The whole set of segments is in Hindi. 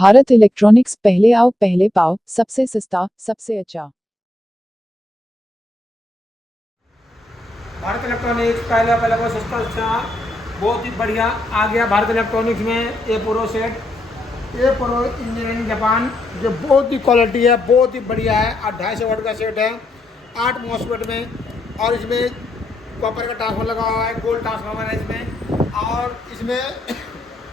भारत इलेक्ट्रॉनिक्स, पहले आओ पहले पाओ, सबसे सस्ता सबसे अच्छा। भारत इलेक्ट्रॉनिक्स पहला पहला वो सस्ता अच्छा बहुत ही बढ़िया आ गया भारत इलेक्ट्रॉनिक्स में ए प्रो सेट, ए प्रो इंजीनियरिंग जापान, जो बहुत ही क्वालिटी है, बहुत ही बढ़िया है। 250 वाट का सेट है, 8 मॉसफेट में, और इसमें कॉपर का ट्रांसफार्मर लगा हुआ है, गोल्ड ट्रांसफार्मर है इसमें, और इसमें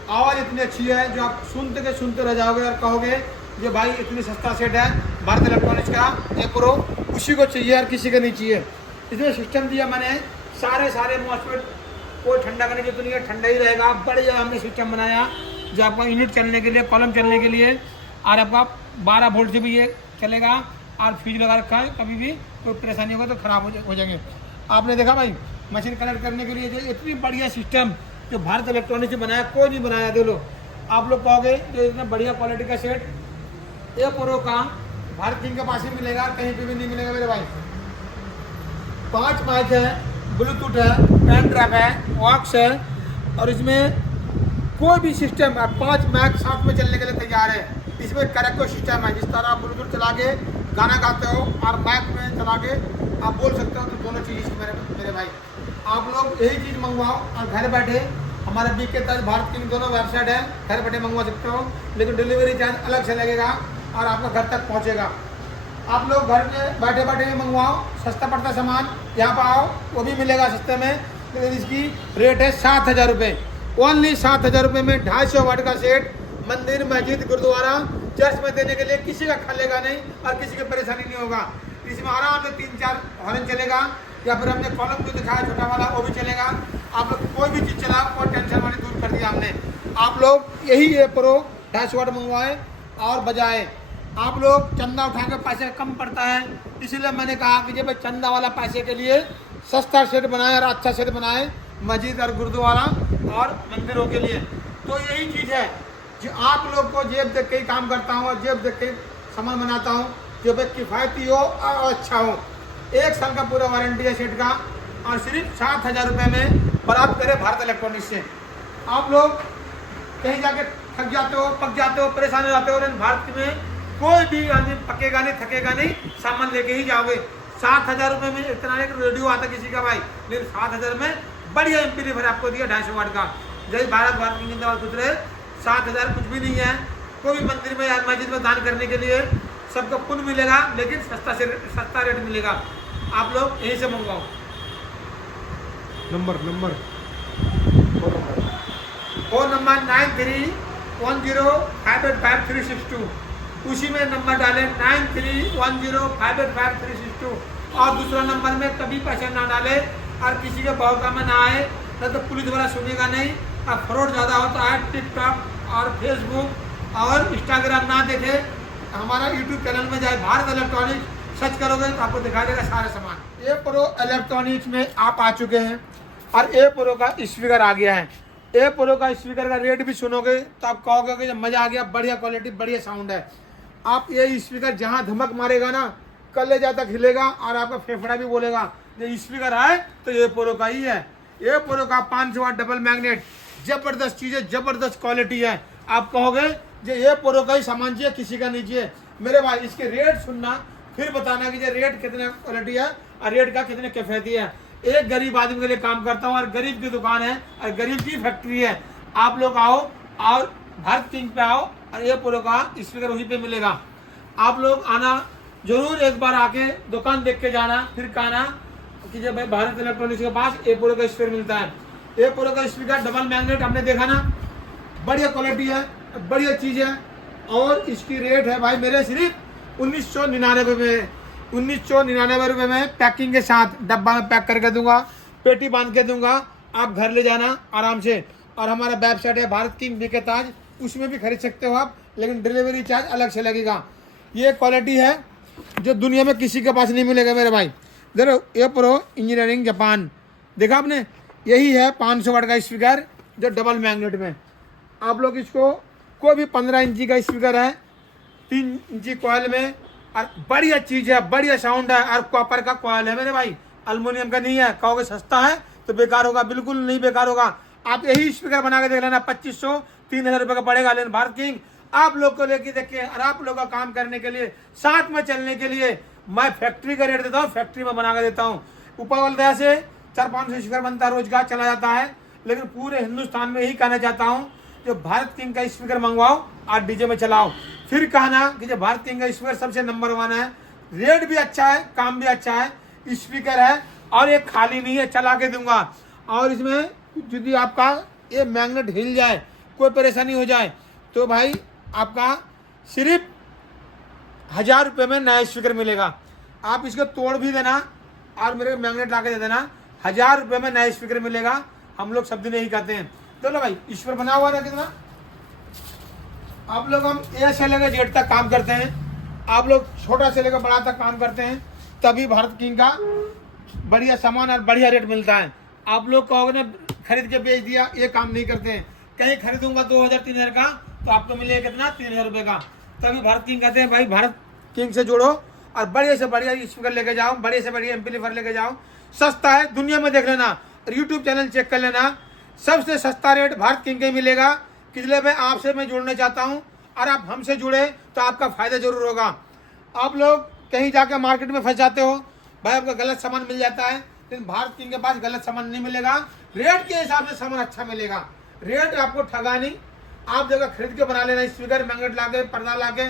आवाज़ इतनी अच्छी है जो आप सुनते रह जाओगे और कहोगे ये भाई इतनी सस्ता सेट है भारत इलेक्ट्रॉनिक्स का ए प्रो, उसी को चाहिए और किसी को नहीं चाहिए। इसमें सिस्टम दिया मैंने, सारे मॉसफेट, कोई ठंडा करने की जरूरत नहीं है, ठंडा ही रहेगा। बढ़िया हमने सिस्टम बनाया जो आपका यूनिट चलने के लिए, कॉलम चलने के लिए, और आपका 12 वोल्ट से भी ये चलेगा, और फ्यूज लगा रखा है, कभी भी कोई परेशानी होगा तो ख़राब हो जाएंगे। आपने देखा भाई मशीन कनेक्ट करने के लिए जो इतनी बढ़िया सिस्टम जो भारत इलेक्ट्रॉनिक्स से बनाया, कोई नहीं बनाया। दे लो, आप लोग कहोगे जो इतना बढ़िया क्वालिटी का सेट ए प्रो का भारत किंग के पास ही मिलेगा, कहीं पे भी नहीं मिलेगा मेरे भाई। 5 माइक है, ब्लूटूथ है, पेन ड्राइव है, वॉक्स है, और इसमें कोई भी सिस्टम है, 5 माइक साथ में चलने के लिए तैयार है। इसमें करेक्टो सिस्टम है, जिस तरह आप ब्लूटूथ चला के गाना गाते हो और माइक में चला के आप बोल सकते हो, तो दोनों चीज़ मेरे भाई आप लोग यही चीज़ मंगवाओ और घर बैठे, हमारे बीके ताज भारत किंग दोनों वेबसाइट है, घर बैठे मंगवा सकते हो, लेकिन डिलीवरी चार्ज अलग से लगेगा और आपका घर तक पहुँचेगा। आप लोग घर में बैठे बैठे भी मंगवाओ, सस्ता पड़ता सामान, यहाँ पर आओ वो भी मिलेगा सस्ते में, लेकिन इसकी रेट है 7,000 रुपये, ओनली 7,000 रुपये में 250 वाट का सेट मंदिर, मस्जिद, गुरुद्वारा, चर्च में देने के लिए किसी का खलेगा नहीं और किसी की परेशानी नहीं होगा। इसमें आराम से 3-4 हॉर्न चलेगा, या फिर हमने कॉलम जो दिखाया छोटा वाला वो भी चलेगा। आप लोग कोई भी चीज़ चलाओ, कोई टेंशन वाली दूर कर दिया हमने। आप लोग यही ए प्रो 250 वाट मंगवाए और बजाए। आप लोग चंदा उठा के पैसे कम पड़ता है, इसीलिए मैंने कहा कि जब चंदा वाला पैसे के लिए सस्ता सेट बनाए और अच्छा सेट बनाए मस्जिद और गुरुद्वारा और मंदिरों के लिए। तो यही चीज़ है जो आप लोग को जेब देख के ही काम करता हूँ और जेब देख के सामान बनाता हूँ, जो भाई किफ़ायती हो और अच्छा हो। 1 साल का पूरा वारंटी है सेट का, और सिर्फ 7,000 रुपये में प्राप्त करें भारत इलेक्ट्रॉनिक्स से। आप लोग कहीं जाके थक जाते हो, पक जाते हो, परेशान हो जाते हो, लेकिन भारत में कोई भी आदमी पकेगा नहीं, थकेगा नहीं, सामान लेके ही जाओगे। 7,000 रुपये में इतना एक रेडियो आता किसी का भाई, लेकिन 7,000 में बढ़िया एम्पलीफायर आपको दिया 250 वाट का। जय भारत की जिंदाबाद कुछ रहे, 7,000 कुछ भी नहीं है। कोई भी मंदिर में या मस्जिद में दान करने के लिए सबको पुण्य मिलेगा, लेकिन सस्ता रेट मिलेगा। आप लोग यहीं से मंगवाओ। नंबर फोन नंबर 9310585362, उसी में नंबर डालें 9310585362। और दूसरा नंबर में कभी पैसा ना डालें और किसी के बहुका में ना आए, नहीं तो पुलिस वाला सुनेगा नहीं। अब फ्रॉड ज़्यादा होता है, टिकटॉक और फेसबुक और इंस्टाग्राम ना देखे, हमारा यूट्यूब चैनल में जाए भारत इलेक्ट्रॉनिक्स सर्च करोगे तो आपको दिखा देगा सारे सामान। ए प्रो इलेक्ट्रॉनिक्स में आप आ चुके हैं और ए प्रो का स्पीकर आ गया है। ए प्रो का स्पीकर का रेट भी सुनोगे तो आप कहोगे कि मज़ा आ गया, बढ़िया क्वालिटी, बढ़िया साउंड है। आप ये स्पीकर जहाँ धमक मारेगा ना, कलेजा तक हिलेगा और आपका फेफड़ा भी बोलेगा ये स्पीकर है तो ए प्रो का ही है। ए प्रो का 500 वाट डबल मैग्नेट, जबरदस्त चीज़ है, जबरदस्त क्वालिटी है। आप कहोगे जो ये प्रो का ही सामान चाहिए, किसी का नहीं चाहिए। मेरे भाई इसके रेट सुनना, फिर बताना कि ये रेट कितने क्वालिटी है और रेट का कितने कैफियती है। एक गरीब आदमी के लिए काम करता हूँ और गरीब की दुकान है और गरीब की फैक्ट्री है। आप लोग आओ और भारत किंग पे आओ और ये प्रो का स्पीकर वहीं पे मिलेगा। आप लोग आना जरूर, एक बार आके दुकान देख के जाना, फिर कहना कि जब भाई भारत इलेक्ट्रॉनिक्स के पास ए प्रो का स्पीकर मिलता है। ए प्रो का स्पीकर डबल मैग्नेट हमने देखा ना, बढ़िया क्वालिटी है, बढ़िया चीज़ है, और इसकी रेट है भाई मेरे सिर्फ 1999 में। 1999 रुपये में पैकिंग के साथ डब्बा में पैक करके दूंगा, पेटी बांध के दूंगा, आप घर ले जाना आराम से। और हमारा वेबसाइट है भारत किंग बीके ताज, उसमें भी खरीद सकते हो आप, लेकिन डिलीवरी चार्ज अलग से लगेगा। ये क्वालिटी है जो दुनिया में किसी के पास नहीं मिलेगा मेरे भाई। देखो ए प्रो इंजीनियरिंग जापान, देखा आपने, यही है 500 वाट का स्पीकर जो डबल मैग्नेट में। आप लोग इसको, कोई भी 15 इंची का स्पीकर है, 3 इंची कॉयल में, और बढ़िया चीज़ है, बढ़िया साउंड है, और कॉपर का कॉयल है मेरे भाई, एल्युमिनियम का नहीं है। कहोगे सस्ता है तो बेकार होगा, बिल्कुल नहीं बेकार होगा। आप यही स्पीकर बना के देख लेना, 2500-3000 रुपये का पड़ेगा, लेकिन भारत किंग आप लोग को लेके देखिए, और आप लोग का काम करने के लिए, साथ में चलने के लिए मैं फैक्ट्री का रेट देता हूँ, फैक्ट्री में बना कर देता हूँ। ऊपर वाले दया से 400-500 स्पीकर बनता है, रोजगार चला जाता है। लेकिन पूरे हिंदुस्तान में यही कहना चाहता हूँ, जो भारत किंग का स्पीकर मंगवाओ और डीजे में चलाओ। फिर कहना कि जो भारत किंग का स्पीकर सबसे नंबर 1 है, रेट भी अच्छा है, काम भी अच्छा है, स्पीकर है और ये खाली नहीं है, चला के दूंगा। और इसमें यदि आपका ये मैग्नेट हिल जाए, कोई परेशानी हो जाए, तो भाई आपका सिर्फ 1000 रुपये में नया स्पीकर मिलेगा। आप इसको तोड़ भी देना और मेरे मैग्नेट ला के दे देना, 1000 रुपये में नया स्पीकर मिलेगा। हम लोग शब्द नहीं कहते हैं। चलो भाई, स्पीकर बना हुआ ना कितना। आप लोग हम ए से लेकर जेड तक काम करते हैं, आप लोग छोटा से लेकर बड़ा तक काम करते हैं, तभी भारत किंग का बढ़िया सामान और बढ़िया रेट मिलता है। आप लोग कहोगे ना खरीद के बेच दिया, ये काम नहीं करते हैं। कहीं खरीदूंगा 2000-3000 का तो आपको मिलेगा कितना, 3000 रुपये का। तभी भारत किंग कहते हैं भाई भारत किंग से जुड़ो और बढ़िया से बढ़िया स्पीकर लेके जाओ, बढ़िया से बढ़िया एम्पलीफायर लेके जाओ। सस्ता है, दुनिया में देख लेना और यूट्यूब चैनल चेक कर लेना, सबसे सस्ता रेट भारत किंग का मिलेगा। इसलिए मैं आपसे मैं जुड़ना चाहता हूँ और आप हमसे जुड़े तो आपका फायदा जरूर होगा। आप लोग कहीं जाकर मार्केट में फंस जाते हो, भाई आपका गलत सामान मिल जाता है, लेकिन भारत किंग के पास गलत सामान नहीं मिलेगा। रेट के हिसाब से सामान अच्छा मिलेगा, रेट आपको ठगा नहीं। आप जगह खरीद के बना लेना, स्पीकर मैग्नेट लाके, पर्दा लाके,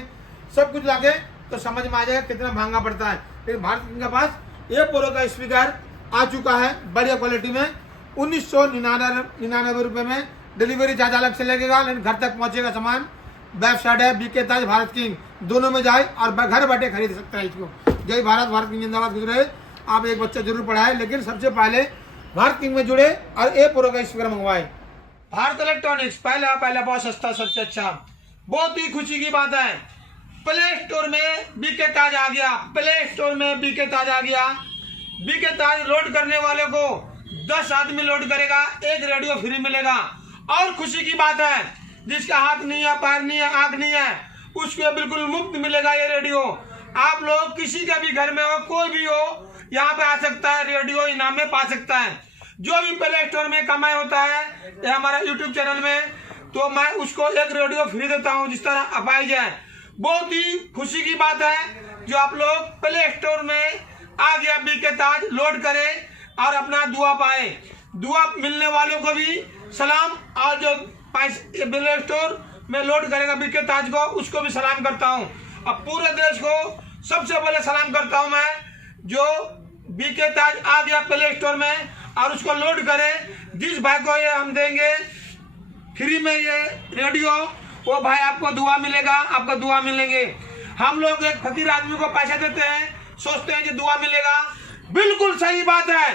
सब कुछ लाके, तो समझ में आ जाएगा कितना महंगा पड़ता है। लेकिन भारत किंग के पास ये प्रो का स्पीकर आ चुका है बढ़िया क्वालिटी में, 1999 रुपये में। डिलीवरी चार्ज अलग से लगेगा, लेकिन घर तक पहुंचेगा सामान। वेबसाइट है बीके ताज भारत किंग, दोनों में जाए और घर बैठे खरीद सकते हैं इसको। जय भारत, भारत किंग जिंदाबाद। खुश रहे। आप एक बच्चा जरूर पढ़ाए, लेकिन सबसे पहले भारत किंग में जुड़े और ए प्रो का स्पीकर मंगवाए। भारत इलेक्ट्रॉनिक्स पहला बहुत सस्ता, सबसे अच्छा। बहुत ही खुशी की बात है, प्ले स्टोर में बीके ताज आ गया। प्ले स्टोर में बीके ताज आ गया। बीके ताज लोड करने वाले को 10 आदमी लोड करेगा, एक रेडियो फ्री मिलेगा। और खुशी की बात है, जिसका हाथ नहीं है, पैर नहीं है, आंख नहीं है, उसको बिल्कुल मुफ्त मिलेगा ये रेडियो। आप लोग किसी का भी घर में हो, कोई भी हो, यहाँ पे आ सकता है, रेडियो इनाम में पा सकता है। जो भी प्ले स्टोर में कमाई होता है या हमारा यूट्यूब चैनल में, तो मैं उसको एक रेडियो फ्री देता हूँ, जिस तरह अपाइज है। बहुत ही खुशी की बात है जो आप लोग प्ले स्टोर में आ गया बीके ताज, लोड करें और अपना दुआ पाए। दुआ मिलने वालों को भी सलाम, और जो प्ले स्टोर में लोड करेगा बीके ताज को, उसको भी सलाम करता हूँ। अब पूरे देश को सबसे पहले सलाम करता हूँ मैं, जो बीके ताज आ गया प्ले स्टोर में और उसको लोड करे। जिस भाई को ये हम देंगे फ्री में ये रेडियो, वो भाई आपको दुआ मिलेगा, आपको दुआ मिलेंगे। हम लोग एक फकीर आदमी को पैसा देते हैं, सोचते हैं कि दुआ मिलेगा। बिल्कुल सही बात है,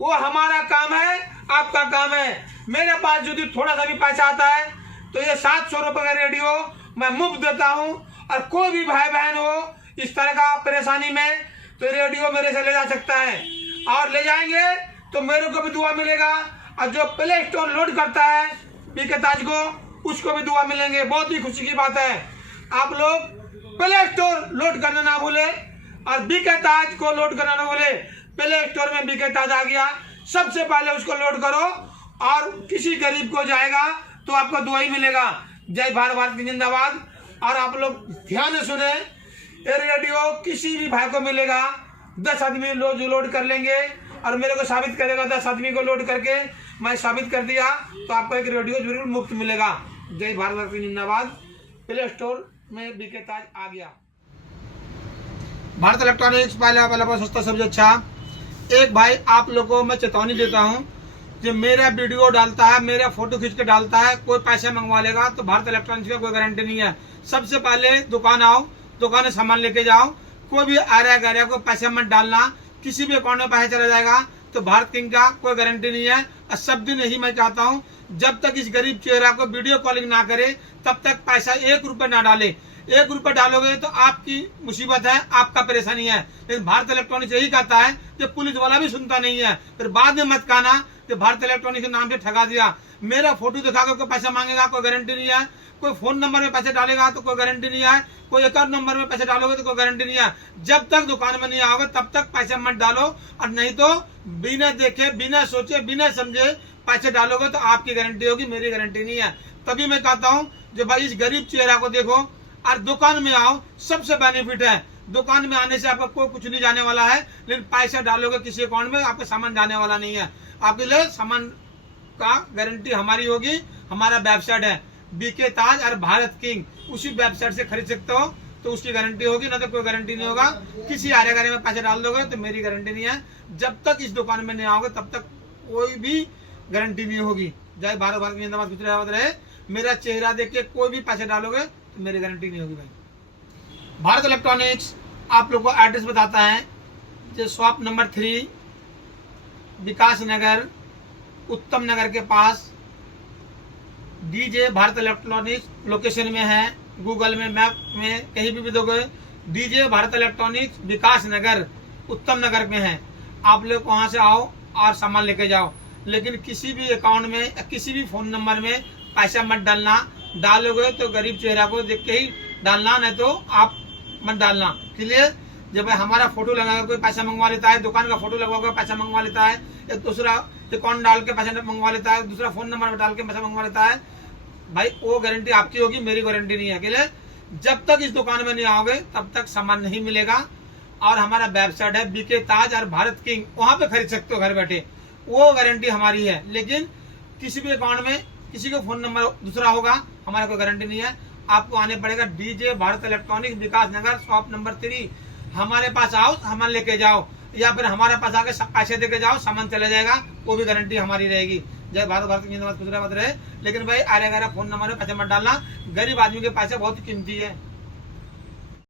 वो हमारा काम है, आपका काम है। मेरे पास यदि थोड़ा सा भी पैसा आता है तो ये 700 रुपये का रेडियो मैं मुफ्त देता हूँ। और कोई भी भाई बहन हो इस तरह का परेशानी में, तो रेडियो मेरे से ले जा सकता है, और ले जाएंगे तो मेरे को भी दुआ मिलेगा। और जो प्ले स्टोर लोड करता है बीके ताज को, उसको भी दुआ मिलेंगे। बहुत ही खुशी की बात है। आप लोग प्ले स्टोर लोड करना ना भूले और बीके ताज को लोड करना ना भूले। प्ले स्टोर में बीके ताज आ गया, सबसे पहले उसको लोड करो और किसी गरीब को जाएगा तो आपको दुआ ही मिलेगा। जय भारत, भारत की जिंदाबाद। और आप लोग ध्यान से सुने, ये रेडियो किसी भी भाई को मिलेगा। 10 आदमी लोड कर लेंगे और मेरे को साबित करेगा, 10 आदमी को लोड करके मैं साबित कर दिया तो आपको एक रेडियो जरूर मुफ्त मिलेगा। जय भारत, भारत की जिंदाबाद। प्ले स्टोर में बीके ताज आ गया। भारत इलेक्ट्रॉनिक्स पहला सस्ता, सबसे अच्छा। एक भाई आप लोगों को मैं चेतावनी देता हूँ, जो मेरा वीडियो डालता है, मेरा फोटो खींच के डालता है, कोई पैसे मंगवा लेगा तो भारत इलेक्ट्रॉनिक्स का कोई गारंटी नहीं है। सबसे पहले दुकान आओ, दुकान से सामान लेके जाओ। कोई भी आ रहा को पैसे मत डालना, किसी भी अकाउंट में पैसा चला जाएगा तो भारत किंग का कोई गारंटी नहीं है। और सब दिन यही मैं चाहता हूँ, जब तक इस गरीब चेहरा को वीडियो कॉलिंग ना करे तब तक पैसा 1 रुपये ना डाले। 1 रुपये डालोगे तो आपकी मुसीबत है, आपका परेशानी है। लेकिन भारत इलेक्ट्रॉनिक्स यही कहता है कि पुलिस वाला भी सुनता नहीं है। फिर बाद में मत कहना कि भारत इलेक्ट्रॉनिक्स के नाम से ठगा दिया। मेरा फोटो दिखाकर कोई पैसा मांगेगा, कोई गारंटी नहीं है। कोई फोन नंबर में पैसे डालेगा तो कोई गारंटी नहीं है। कोई अकाउंट नंबर में पैसे डालोगे तो कोई गारंटी नहीं है। जब तक दुकान में नहीं आओगे तब तक पैसे मत डालो, और नहीं तो बिना देखे, बिना सोचे, बिना समझे पैसे डालोगे तो आपकी गारंटी होगी, मेरी गारंटी नहीं है। तभी मैं कहता हूँ जो भाई इस गरीब चेहरा को देखो और दुकान में आओ, सबसे बेनिफिट है। दुकान में आने से आपका कोई कुछ नहीं जाने वाला है, लेकिन पैसा डालोगे किसी अकाउंट में आपका सामान जाने वाला नहीं है। आपके लिए सामान का गारंटी हमारी होगी। हमारा वेबसाइट है बीके ताज और भारत किंग, उसी वेबसाइट से खरीद सकते हो, तो उसकी गारंटी होगी, ना तो कोई गारंटी नहीं होगा। किसी आरे गारे में पैसे डाल दोगे तो मेरी गारंटी नहीं है। जब तक इस दुकान में नहीं आओगे तब तक कोई भी गारंटी नहीं होगी। जय भारत, भारत की जिंदाबाद, कुछ रहे। मेरा चेहरा देख के कोई भी पैसे डालोगे तो मेरी गारंटी नहीं होगी भाई। भारत इलेक्ट्रॉनिक्स आप लोग को एड्रेस बताता है, जो शॉप नंबर 3 विकास नगर उत्तम नगर के पास डीजे भारत इलेक्ट्रॉनिक्स लोकेशन में है। गूगल में मैप में कहीं भी दोगे डीजे भारत इलेक्ट्रॉनिक्स विकास नगर उत्तम नगर में है। आप लोग वहां से आओ और सामान लेके जाओ, लेकिन किसी भी अकाउंट में किसी भी फोन नंबर में पैसा मत डालना। डालोगे तो गरीब चेहरा को देख के ही डालना, नहीं तो आप मत डालना। क्लियर? जब हमारा फोटो लगा कोई पैसा मंगवा लेता है, दुकान का फोटो लगा कर पैसा मंगवा लेता है, या दूसरा अकाउंट डाल के पैसा मंगवा लेता है, दूसरा फोन नंबर डाल के पैसा मंगवा लेता है, भाई वो गारंटी आपकी होगी, मेरी गारंटी नहीं है। क्लियर? जब तक इस दुकान में नहीं आओगे तब तक सामान नहीं मिलेगा। और हमारा वेबसाइट है बीके ताज और भारत किंग, वहां पे खरीद सकते हो घर बैठे, वो गारंटी हमारी है। लेकिन किसी भी अकाउंट में किसी का फोन नंबर दूसरा होगा, हमारा कोई गारंटी नहीं है। आपको आने पड़ेगा डीजे भारत इलेक्ट्रॉनिक्स विकास नगर शॉप नंबर 3। हमारे पास आओ, सामान लेके जाओ, या फिर हमारे पास आके पैसे देके जाओ, सामान चले जाएगा, वो भी गारंटी हमारी रहेगी। जय भारत, भारत की जिंदाबाद, खुश रहे। लेकिन भाई आरे गहरा फोन नंबर में पैसे मत डालना, गरीब आदमी के पैसे बहुत कीमती है।